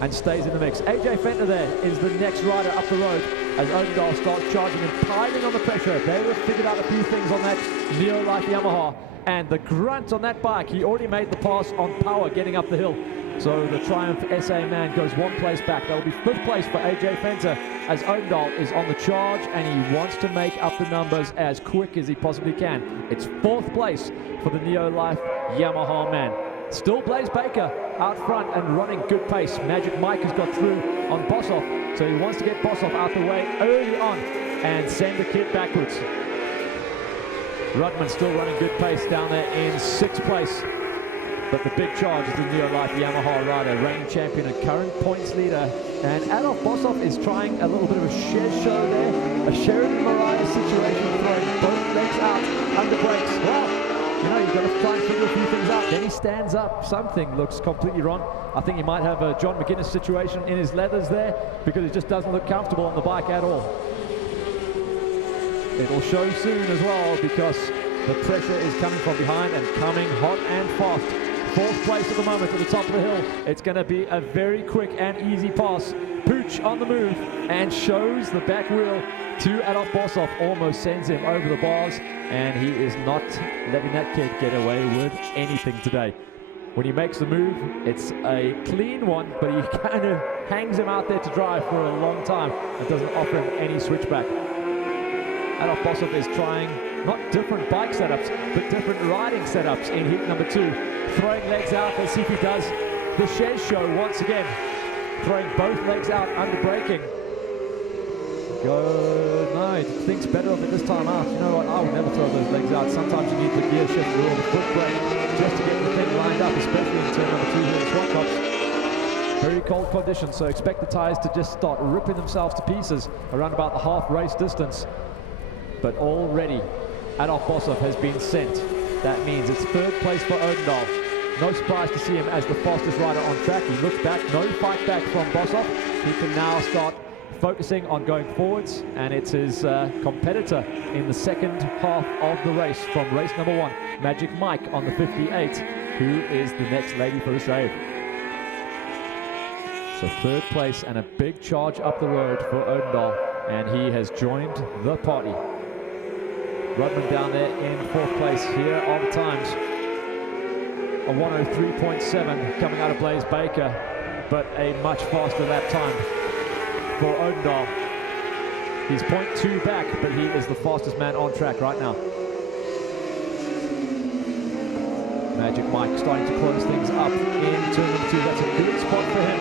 and stays in the mix. AJ Fenter there is the next rider up the road as Odendahl starts charging and piling on the pressure. They have figured out a few things on that Neo Life Yamaha, and the grunt on that bike, he already made the pass on power getting up the hill. So the Triumph SA man goes 1 place back. That will be 5th place for AJ Fenter as Odendahl is on the charge and he wants to make up the numbers as quick as he possibly can. It's 4th place for the Neo Life Yamaha man. Still Blaze Baker out front and running good pace. Magic Mike has got through on Bossoff, so he wants to get Bossoff out the way early on and send the kid backwards. Rudman still running good pace down there in 6th place. But the big charge is the Neolife Yamaha rider, reigning champion and current points leader. And Adolf Boshoff is trying a little bit of a shed show there. A Sheridan Mariah situation, throwing both legs out under brakes. Well, you know, you've got to try and figure a few things out. Then he stands up. Something looks completely wrong. I think he might have a John McGuinness situation in his leathers there, because he just doesn't look comfortable on the bike at all. It'll show soon as well, because the pressure is coming from behind and coming hot and fast. 4th place at the moment at the top of the hill. It's going to be a very quick and easy pass. Pooch on the move and shows the back wheel to Adolf Boshoff. Almost sends him over the bars, and he is not letting that kid get away with anything today. When he makes the move, it's a clean one, but he kind of hangs him out there to dry for a long time and doesn't offer him any switchback. Adolf Boshoff is trying not different bike setups, but different riding setups in heat number 2. Throwing legs out, let's see if he does the shed show once again. Throwing both legs out under braking. No, he thinks better of it this time out. You know what, I would never throw those legs out. Sometimes you need the gear shift or the foot brake just to get the thing lined up, especially in turn number 2 here at Zwartkops. Very cold conditions, so expect the tires to just start ripping themselves to pieces around about the half race distance. But already Adolf Boshoff has been sent. That means it's 3rd place for Odendahl. No surprise to see him as the fastest rider on track. He looks back, no fight back from Boshoff. He can now start focusing on going forwards, and it's his competitor in the 2nd half of the race from race number 1, Magic Mike on the 58, who is the next lady for the shave. So 3rd place and a big charge up the road for Odendahl, and he has joined the party. Rudman down there in 4th place. Here are the times. A 1:03.7 coming out of Blaze Baker, but a much faster lap time for Odendahl. He's 0.2 back, but he is the fastest man on track right now. Magic Mike starting to close things up in turn number 2. That's a good spot for him.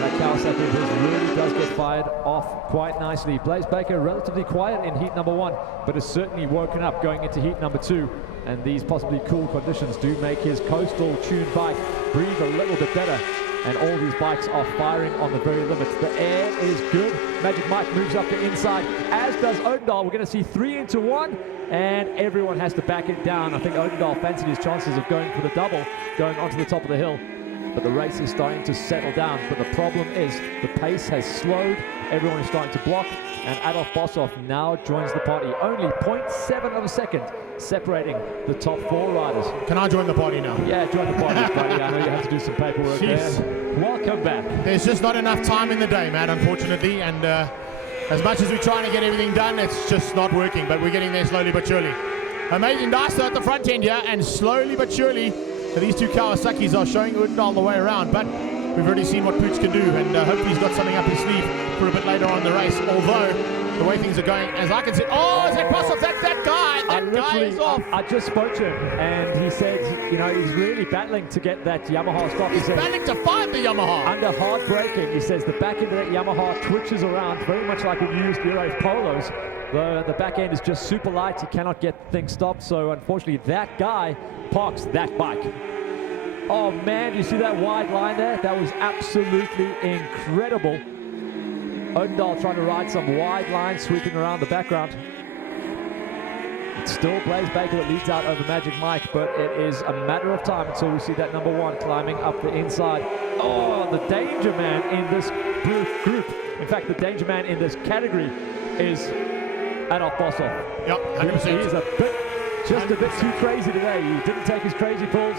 That Kawasaki of his really does get fired off quite nicely. Blaze Baker relatively quiet in heat number 1, but has certainly woken up going into heat number 2. And these possibly cool conditions do make his coastal tuned bike breathe a little bit better. And all these bikes are firing on the very limits. The air is good. Magic Mike moves up the inside, as does Odendahl. We're going to see 3 into 1, and everyone has to back it down. I think Odendahl fancied his chances of going for the double, going onto the top of the hill. But the race is starting to settle down. But the problem is the pace has slowed. Everyone is starting to block, and Adolf Boshoff now joins the party. Only 0.7 of a second separating the top 4 riders. Can I join the party now? Yeah, join the party, buddy. I know you have to do some paperwork there. Welcome back. There's just not enough time in the day, Matt, unfortunately, and as much as we're trying to get everything done, it's just not working, but we're getting there slowly but surely. Amazing dice at the front end here, and slowly but surely these 2 Kawasaki's are showing Odendahl the way around, but we've already seen what Pooch can do, and hopefully he's got something up his sleeve for a bit later on in the race, although the way things are going, as I can see, oh, is that Boshoff? That's that guy! That guy is off! I just spoke to him, and he said, you know, he's really battling to get that Yamaha stop. He's battling to find the Yamaha! Under hard braking, he says the back end of that Yamaha twitches around, very much like when you used Euro Polos. The back end is just super light, he cannot get things stopped, so unfortunately that guy parks that bike. Oh man, you see that wide line there? That was absolutely incredible. Odendahl trying to ride some wide line, sweeping around the background. It's still Blaze Baker that leads out over Magic Mike, but it is a matter of time until we see that number 1 climbing up the inside. Oh, the danger man in this group. In fact, the danger man in this category is Adolf Boshoff. Yep, 100%. He is just a bit too crazy today. He didn't take his crazy pulls,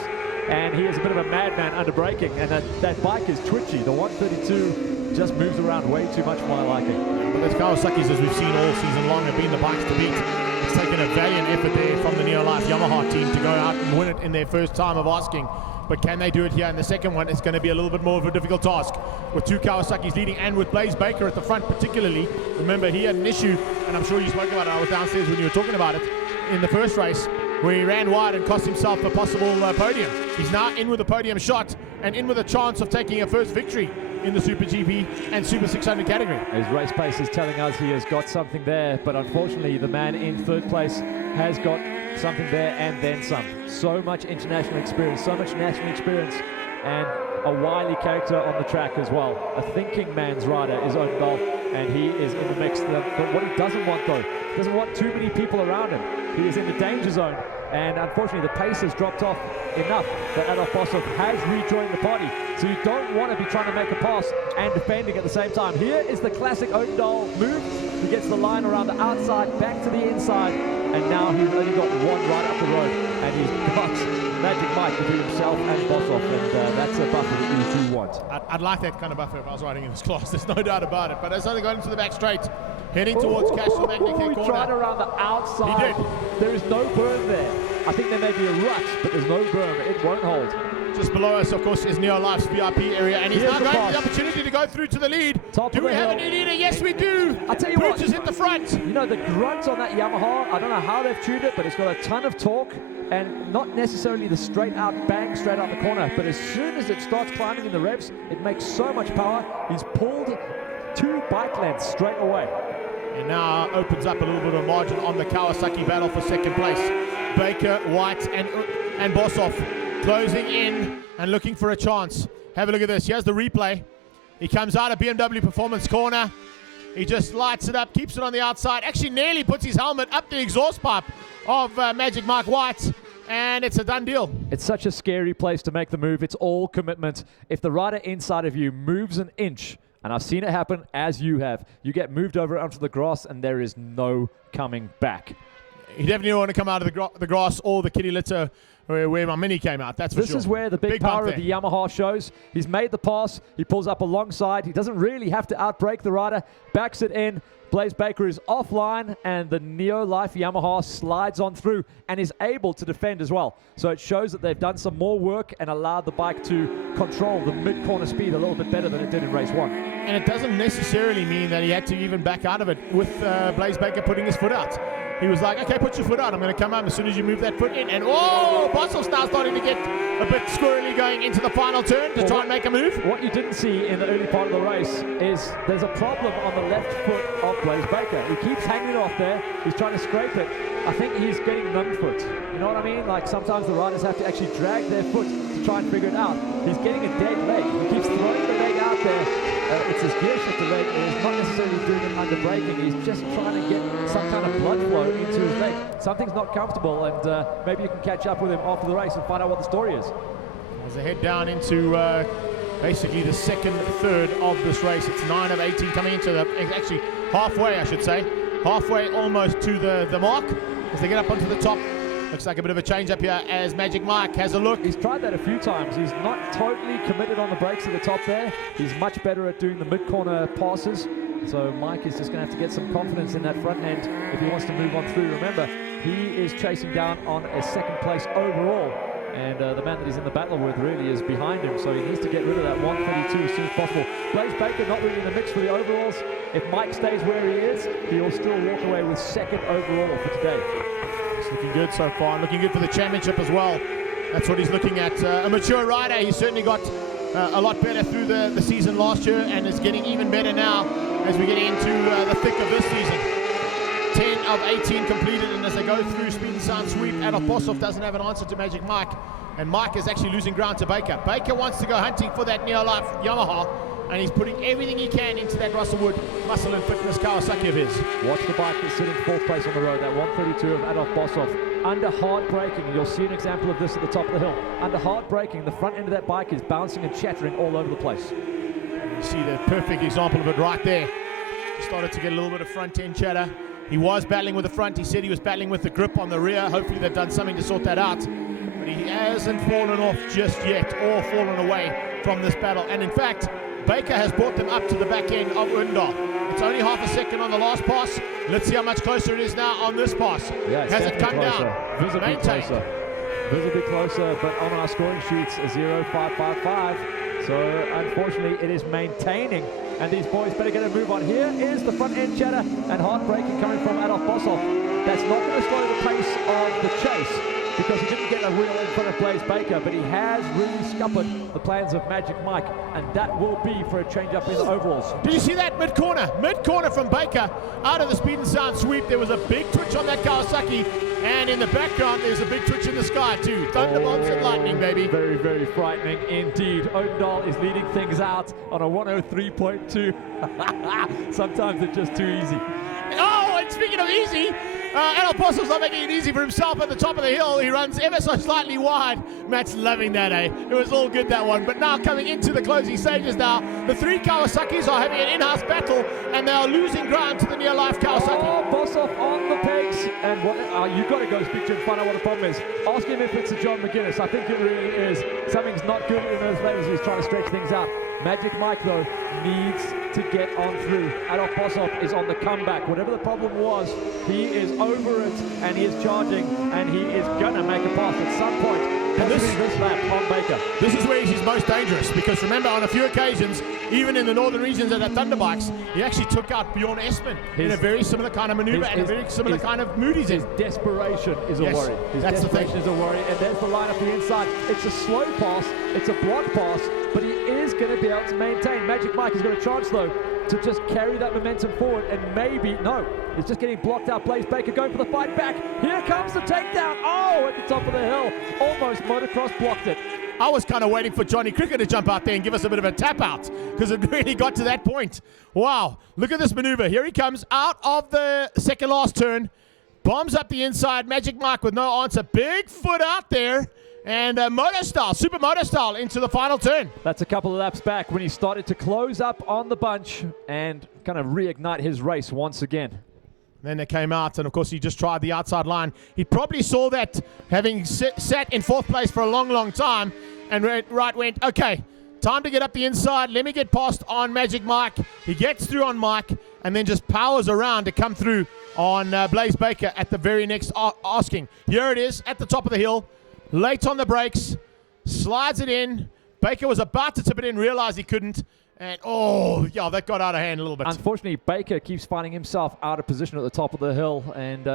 and he is a bit of a madman under braking, and that bike is twitchy. The 132 just moves around way too much for my liking. But those Kawasaki's, as we've seen all season long, have been the bikes to beat. It's taken a valiant effort there from the Neolife Yamaha team to go out and win it in their first time of asking. But can they do it here in the second one? It's going to be a little bit more of a difficult task, with 2 Kawasaki's leading, and with Blaze Baker at the front particularly. Remember, he had an issue, and I'm sure you spoke about it, I was downstairs when you were talking about it, in the first race, where he ran wide and cost himself a possible podium. He's now in with a podium shot, and in with a chance of taking a first victory in the Super GP and Super 600 category. His race pace is telling us he has got something there, but unfortunately the man in third place has got something there and then some. So much international experience, so much national experience, and a wily character on the track as well. A thinking man's rider is Odendaal, and he is in the mix. But what he doesn't want though, he doesn't want too many people around him. He is in the danger zone, and unfortunately the pace has dropped off enough that Adolf Boshoff has rejoined the party. So you don't want to be trying to make a pass and defending at the same time. Here is the classic Odendaal move. He gets the line around the outside, back to the inside, and now he's only got one right up the road, and he's got Magic Mike between himself and Boshoff, and that's a buffer that you do want. I'd like that kind of buffer if I was riding in this class, there's no doubt about it. But as they got into the back straight, heading towards Castle Magnic He corner. tried around the outside. He did. There is no berm there. I think there may be a rut, but there's no berm. It won't hold. Just below us, of course, is Neo Life's VIP area, and he's Here's now the going pass. for the opportunity to go through to the lead. Top Do of we the have a hill. new leader? Yes, we do. I tell you what. Bruce is at the front. You know, the grunt on that Yamaha, I don't know how they've tuned it, but it's got a ton of torque, and not necessarily the straight out bang straight out the corner, but as soon as it starts climbing in the revs, it makes so much power. He's pulled 2 bike lengths straight away. And now opens up a little bit of margin on the Kawasaki battle for second place. Baker, White, and Boshoff closing in and looking for a chance. Have a look at this. Here's the replay. He comes out of BMW Performance corner. He just lights it up, keeps it on the outside. Actually nearly puts his helmet up the exhaust pipe of Magic Mike White, and it's a done deal. It's such a scary place to make the move. It's all commitment. If the rider inside of you moves an inch, and I've seen it happen as you have, you get moved over onto the grass and there is no coming back. He definitely don't want to come out of the grass or the kitty litter where my Mini came out, that's for sure. This is where the big power of the Yamaha shows. He's made the pass, he pulls up alongside, he doesn't really have to outbrake the rider, backs it in. Blaze Baker is offline, and the Neo Life Yamaha slides on through and is able to defend as well. So it shows that they've done some more work and allowed the bike to control the mid-corner speed a little bit better than it did in race 1. And it doesn't necessarily mean that he had to even back out of it with Blaze Baker putting his foot out. He was like, okay, put your foot out. I'm going to come up as soon as you move that foot in. And oh, Boshoff's now starting to get a bit squirrely going into the final turn to try and make a move. What you didn't see in the early part of the race is there's a problem on the left foot of Blaze Baker. He keeps hanging off there. He's trying to scrape it. I think he's getting numb foot. You know what I mean? Like sometimes the riders have to actually drag their foot to try and figure it out. He's getting a dead leg. He keeps throwing the leg out there. It's his gear shifter leg, and he's not necessarily doing it under braking. He's just trying to get some kind of blood flow into his leg. Something's not comfortable, and maybe you can catch up with him after the race and find out what the story is. As they head down into basically the second third of this race, it's 9 of 18 coming into the, actually halfway, I should say, halfway almost to the mark as they get up onto the top. Looks like a bit of a change up here as Magic Mike has a look. He's tried that a few times. He's not totally committed on the brakes at the top there. He's much better at doing the mid-corner passes. So Mike is just going to have to get some confidence in that front end if he wants to move on through. Remember, he is chasing down on a second place overall. And the man that he's in the battle with really is behind him. So he needs to get rid of that 132 as soon as possible. Blaze Baker not really in the mix for the overalls. If Mike stays where he is, he'll still walk away with second overall for today. It's looking good so far, looking good for the championship as well. That's what he's looking at. A mature rider. He certainly got a lot better through the season last year and is getting even better now as we get into the thick of this season. 10 of 18 completed, and as they go through speed and sound sweep, Adolf Boshoff doesn't have an answer to Magic Mike, and Mike is actually losing ground to Baker. Baker wants to go hunting for that Neo Life Yamaha, and he's putting everything he can into that Russell Wood Muscle and Fitness Kawasaki of his. Watch the bike that's sitting fourth place on the road, that 132 of Adolf Boshoff. Under hard braking, you'll see an example of this at the top of the hill. Under hard braking, the front end of that bike is bouncing and chattering all over the place. You see the perfect example of it right there. Started to get a little bit of front end chatter. He was battling with the front. He said he was battling with the grip on the rear. Hopefully they've done something to sort that out. But he hasn't fallen off just yet or fallen away from this battle. And in fact, Baker has brought them up to the back end of Odendaal. It's only half a second on the last pass. Let's see how much closer it is now on this pass. Yeah, has it come closer. down? Visibly Maintained. closer. Visibly closer, but on our scoring sheets, a 0.555. So unfortunately, it is maintaining. And these boys better get a move on. Here is the front end chatter and hard braking coming from Adolf Boshoff. That's not going to slow the pace of the chase. because he didn't get a wheel in front of Blaze Baker, but he has really scuppered the plans of Magic Mike, and that will be for a change up in the overalls. Did you see that mid-corner? Mid-corner from Baker, out of the speed and sound sweep. There was a big twitch on that Kawasaki, and in the background, there's a big twitch in the sky too. Thunderbolts and lightning, baby. Very, very frightening indeed. Odendahl is leading things out on a 103.2. Sometimes it's just too easy. Oh, and speaking of easy, Adolf Possel's not making it easy for himself at the top of the hill. He runs ever so slightly wide. Matt's loving that, eh? It was all good, that one. But now coming into the closing stages now, the three Kawasaki's are having an in-house battle, and they are losing ground to the near-life Kawasaki. Oh, Bossoff on the pegs. And what you've got to go speak to him and find out what the problem is. Ask him if it's a John McGuinness. I think it really is. Something's not good in those levels. He's trying to stretch things out. Magic Mike, though, needs to get on through. Adolf Bossoff is on the comeback. Whatever the problem was, he is over it, and he is charging, and he is going to make a pass at some point. And this lap on Baker. This is where he's most dangerous, because remember, on a few occasions, even in the northern regions at Thunderbikes, he actually took out Bjorn Espen in a very similar kind of maneuver and a very similar kind of mood he's in. His desperation is a worry. His that's desperation is a worry, and there's the line up the inside. It's a slow pass, it's a block pass, but he is going to be able to maintain. Magic Mike is going to charge slow to just carry that momentum forward, and maybe, no, he's just getting blocked out. Blaze Baker going for the fight back. Here comes the takedown. Oh, at the top of the hill. Almost motocross blocked it. I was kind of waiting for Johnny Cricket to jump out there and give us a bit of a tap out, because it really got to that point. Wow, look at this maneuver. Here he comes out of the second last turn, bombs up the inside. Magic Mike with no answer. Big foot out there. And motor style, super motor style into the final turn. That's a couple of laps back when he started to close up on the bunch and kind of reignite his race once again. Then they came out, and of course he just tried the outside line. He probably saw that, having sat in fourth place for a long, long time, and went, okay, time to get up the inside. Let me get past on Magic Mike. He gets through on Mike, and then just powers around to come through on Blaze Baker at the very next asking. Here it is at the top of the hill. Late on the brakes, slides it in. Baker was about to tip it in, realized he couldn't, and oh, yeah, that got out of hand a little bit. Unfortunately, Baker keeps finding himself out of position at the top of the hill, and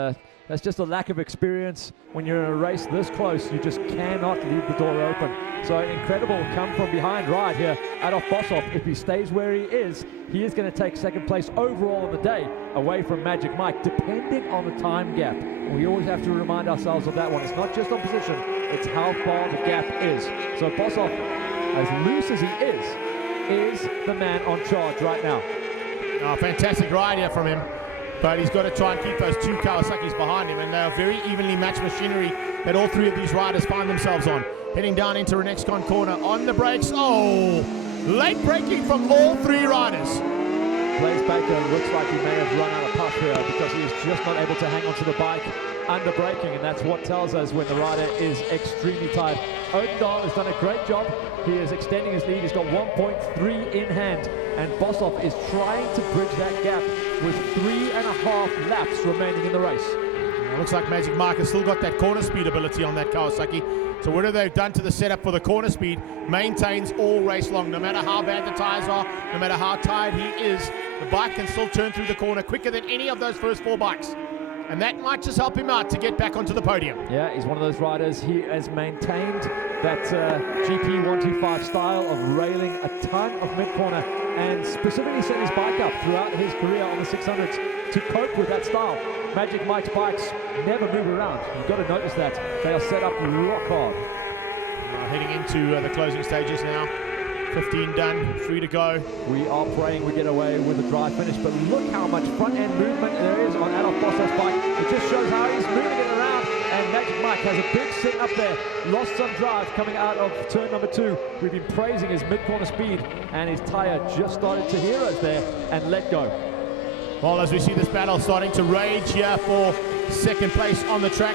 that's just a lack of experience. When you're in a race this close, you just cannot leave the door open. So incredible come from behind ride here. Adolf Bossoff, if he stays where he is going to take second place overall in the day, away from Magic Mike, depending on the time gap. We always have to remind ourselves of that one. It's not just on position, it's how far the gap is. So Bossoff, as loose as he is the man on charge right now. Oh, fantastic ride here from him. But he's got to try and keep those two Kawasaki's behind him, and they're very evenly matched machinery that all three of these riders find themselves on. Heading down into Renexcon corner on the brakes. Oh, late braking from all three riders. Blaze Baker looks like he may have run out of puff here because he's just not able to hang onto the bike under braking, and that's what tells us when the rider is extremely tired. Odendahl has done a great job. He is extending his lead. He's got 1.3 in hand, and Bossoff is trying to bridge that gap with 3.5 laps remaining in the race. It looks like Magic Mike has still got that corner speed ability on that Kawasaki. So whatever they've done to the setup for the corner speed maintains all race long. No matter how bad the tires are, no matter how tired he is, the bike can still turn through the corner quicker than any of those first four bikes. And that might just help him out to get back onto the podium. Yeah, he's one of those riders. He has maintained that GP 125 style of railing a ton of mid-corner and specifically set his bike up throughout his career on the 600s to cope with that style. Magic Mike's bikes never move around. You've got to notice that. They are set up rock hard. Heading into the closing stages now. 15 done, 3 to go. We are praying we get away with a dry finish, but look how much front-end movement there is on Adolf Bossoff's bike. It just shows how he's moving it around, and Magic Mike has a big sit up there. Lost some drive coming out of turn number 2. We've been praising his mid-corner speed, and his tire just started to hear us there and let go. Well, as we see this battle starting to rage here for second place on the track.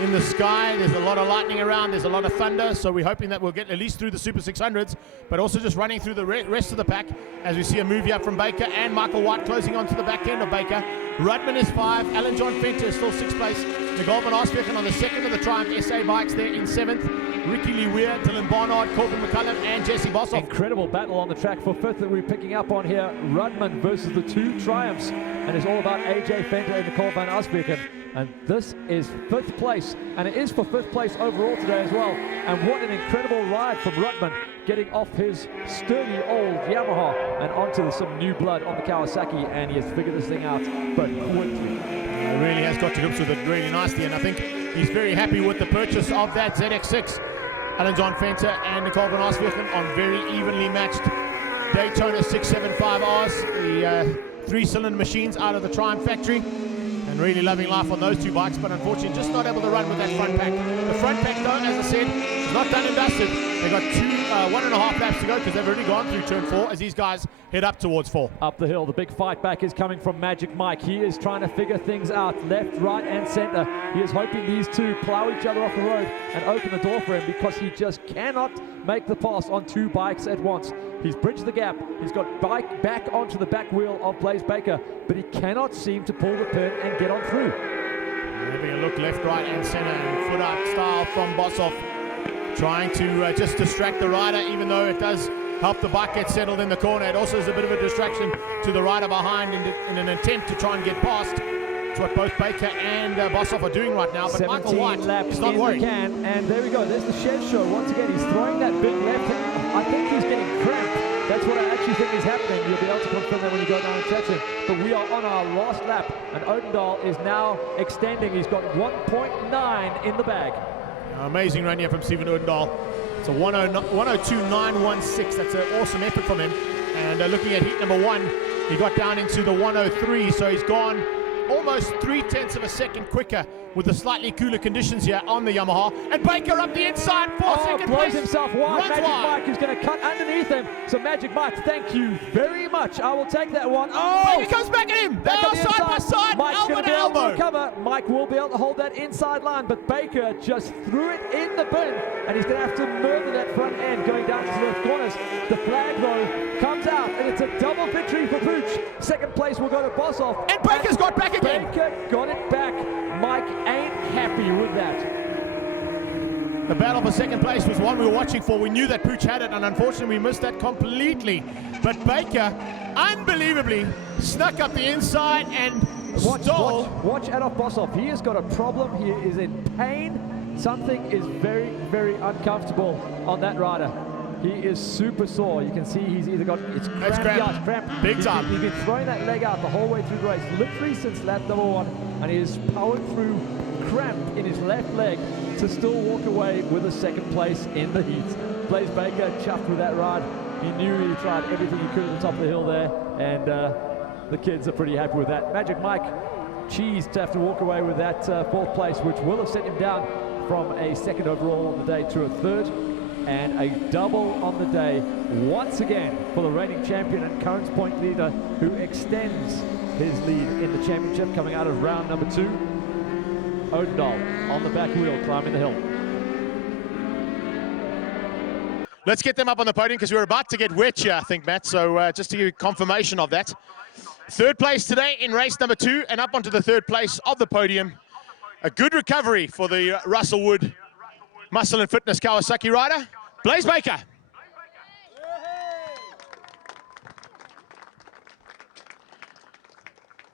In the sky, there's a lot of lightning around, there's a lot of thunder, so we're hoping that we'll get at least through the Super 600s, but also just running through the rest of the pack as we see a move here from Baker and Michael White closing onto the back end of Baker. Rudman is 5, Alan John Fenter is still 6th place, Nicole van Arsveken on the 2nd of the Triumph SA bikes there in 7th, Ricky Lee Weir, Dylan Barnard, Corbin McCullum and Jesse Bossoff. Incredible battle on the track for 5th that we're picking up on here. Rudman versus the 2 Triumphs, and it's all about AJ Fenter and Nicole van Arsveken. And this is 5th place, and it is for 5th place overall today as well. And what an incredible ride from Rutman, getting off his sturdy old Yamaha and onto some new blood on the Kawasaki, and he has figured this thing out, but quickly. He really has got to grips with it really nicely, and I think he's very happy with the purchase of that ZX6. Alan John Fenter and Nicole van Arsvegen on very evenly matched Daytona 675Rs, the 3-cylinder machines out of the Triumph factory, and really loving life on those 2 bikes, but unfortunately just not able to run with that front pack. The front pack though, as I said, is not done and dusted. They've got 1.5 laps to go because they've already gone through turn 4 as these guys head up towards 4. Up the hill, the big fight back is coming from Magic Mike. He is trying to figure things out, left, right, and center. He is hoping these two plow each other off the road and open the door for him, because he just cannot make the pass on 2 bikes at once. He's bridged the gap. He's got bike back onto the back wheel of Blaze Baker, but he cannot seem to pull the pin and get on through. Having a look left, right, and center, and foot out style from Boshoff, trying to just distract the rider, even though it does help the bike get settled in the corner. It also is a bit of a distraction to the rider behind in an attempt to try and get past. It's what both Baker and Boshoff are doing right now, but Michael White is not worried. And there we go, there's the shed show. Once again, he's throwing that big left hand. I think he's getting cramped. That's what I actually think is happening. You'll be able to confirm that when you go down and check it. But we are on our last lap, and Odendahl is now extending. He's got 1.9 in the bag. Amazing run here from Stephen Odendahl. It's a 102.916. That's an awesome effort from him. And looking at heat number 1, he got down into the 103, so he's gone almost 0.3 of a second quicker with the slightly cooler conditions here on the Yamaha. And Baker up the inside for second blows place. Himself wide. Runs Magic wide. Mike is going to cut underneath him. So Magic Mike, thank you very much. I will take that one. Oh! Baker comes back at him. They Back are on the side by inside. side, Mike's elbow going to to be able to elbow. recover. Mike will be able to hold that inside line, but Baker just threw it in the bin, and he's going to have to murder that front end going down to the corners. The flag, though, comes out, and it's a double victory for Pooch. Second place will go to Boshoff. And Baker's got back again. Baker got it back. Mike ain't happy with that. The battle for second place was one we were watching for. We knew that Pooch had it, and unfortunately we missed that completely. But Baker, unbelievably, snuck up the inside and stole. Watch Adolf Boshoff. He has got a problem. He is in pain. Something is very, very uncomfortable on that rider. He is super sore. You can see he's either got it's cramped. Yeah, it's cramped. Big time. He's been throwing that leg out the whole way through the race, literally since lap number 1, and he has powered through cramp in his left leg to still walk away with a second place in the heat. Blaze Baker chuffed with that ride. He knew he tried everything he could at the top of the hill there, and the kids are pretty happy with that. Magic Mike cheesed to have to walk away with that 4th place, which will have sent him down from a 2nd overall on the day to a 3rd. And a double on the day once again for the reigning champion and current point leader, who extends his lead in the championship coming out of round number 2. Odendahl on the back wheel climbing the hill. Let's get them up on the podium because we're about to get wet here, I think, Matt. So just to give you confirmation of that. 3rd place today in race number 2 and up onto the 3rd place of the podium. A good recovery for the Russell Wood Muscle and Fitness Kawasaki rider, Blaze Baker.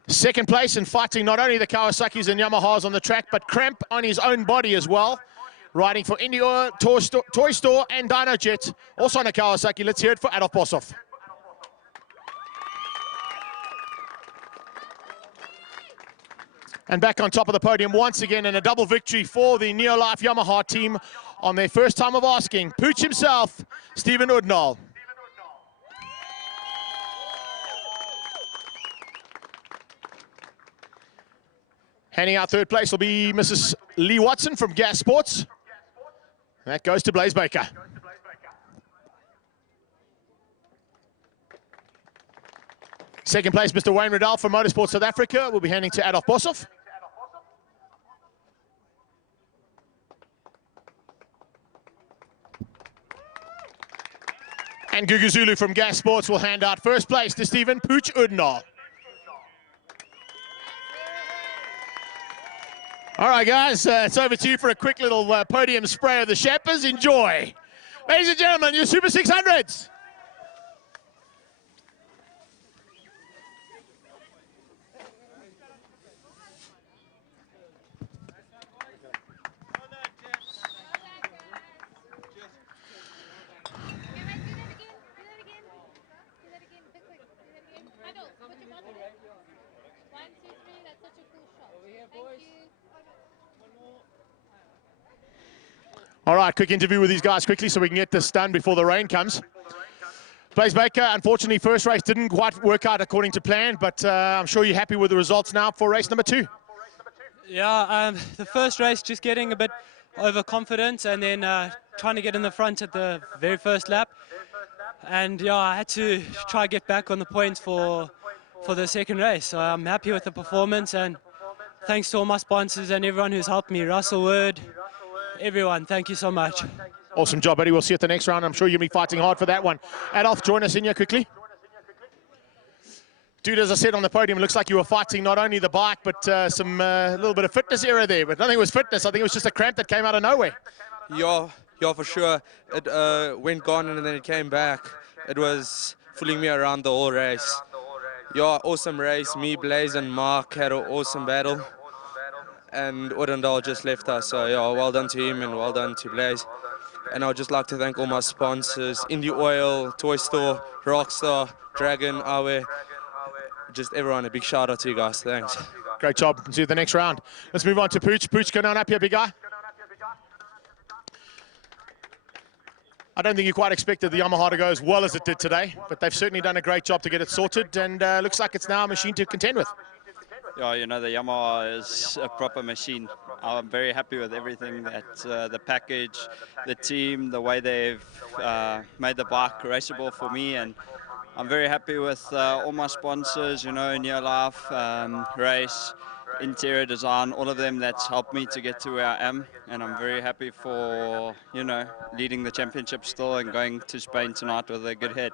Second place in fighting not only the Kawasaki's and Yamahas on the track, but cramp on his own body as well. Riding for Indy Oil, Toy Store and Dynojet, also on a Kawasaki. Let's hear it for Adolf Boshoff. And back on top of the podium once again, and a double victory for the Neolife Yamaha team on their first time of asking. Pooch himself, Stephen Odendahl. Handing out 3rd place will be Mrs. Lee Watson from Gas Sports. That goes to Blaze Baker. Second place, Mr. Wayne Riddell from Motorsport South Africa will be handing to Adolf Boshoff. And Gugu Zulu from Gas Sports will hand out 1st place to Stephen Pooch Odendahl. All right, guys, it's over to you for a quick little podium spray of the Sherpas. Enjoy. Ladies and gentlemen, your Super 600s. 2, 3, that's such a cool shot. Thank you. All right, quick interview with these guys quickly so we can get this done before the rain comes. Blaze Baker, unfortunately, first race didn't quite work out according to plan, but I'm sure you're happy with the results now for race number 2. Yeah, the first race just getting a bit overconfident and then trying to get in the front at the very first lap. And yeah, I had to try to get back on the points for the second race. So I'm happy with the performance, and thanks to all my sponsors and everyone who's helped me. Russell Word, everyone, thank you so much. Awesome job, buddy. We'll see you at the next round. I'm sure you'll be fighting hard for that one. Adolf, join us in here quickly. Dude, as I said on the podium, it looks like you were fighting not only the bike, but some little bit of fitness error there. But nothing was fitness. I think it was just a cramp that came out of nowhere. Yeah, for sure. It went gone and then it came back. It was fooling me around the whole race. Yeah, awesome race. Me, Blaze, and Mark had an awesome battle. And Odendal just left us. So yeah, well done to him and well done to Blaze. And I would just like to thank all my sponsors, Indie Oil, Toy Store, Rockstar, Dragon, Awe. Just everyone, a big shout out to you guys. Thanks. Great job. See you at the next round. Let's move on to Pooch. Pooch, go down up here, big guy. I don't think you quite expected the Yamaha to go as well as it did today, but they've certainly done a great job to get it sorted, and looks like it's now a machine to contend with. Yeah, you know, the Yamaha is a proper machine. I'm very happy with everything, that the package, the team, the way they've made the bike raceable for me, and I'm very happy with all my sponsors, you know, Near Life, Race, Interior Design, all of them that's helped me to get to where I am, and I'm very happy for, you know, leading the championship still and going to Spain tonight with a good head.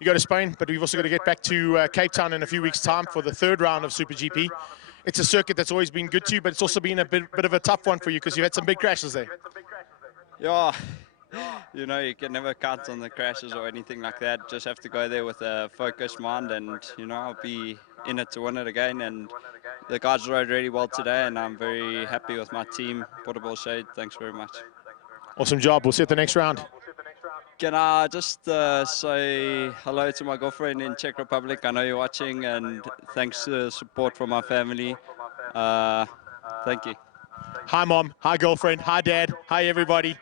You go to Spain, but we've also got to get back to Cape Town in a few weeks' time for the 3rd round of SuperGP. It's a circuit that's always been good to you, but it's also been a bit of a tough one for you because you had some big crashes there. Yeah, you know, you can never count on the crashes or anything like that. Just have to go there with a focused mind, and, you know, I'll be in it to win it again. And the guys rode really well today, and I'm very happy with my team. Portable Shade, thanks very much. Awesome job. We'll see you at the next round. Can I just say hello to my girlfriend in Czech Republic? I know you're watching, and thanks to the support from my family. Thank you. Hi, Mom. Hi, girlfriend. Hi, Dad. Hi, everybody.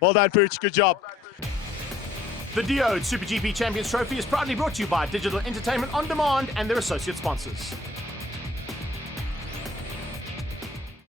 Well done, Pooch. Good job. The Diode SuperGP Champions Trophy is proudly brought to you by Digital Entertainment On Demand and their associate sponsors.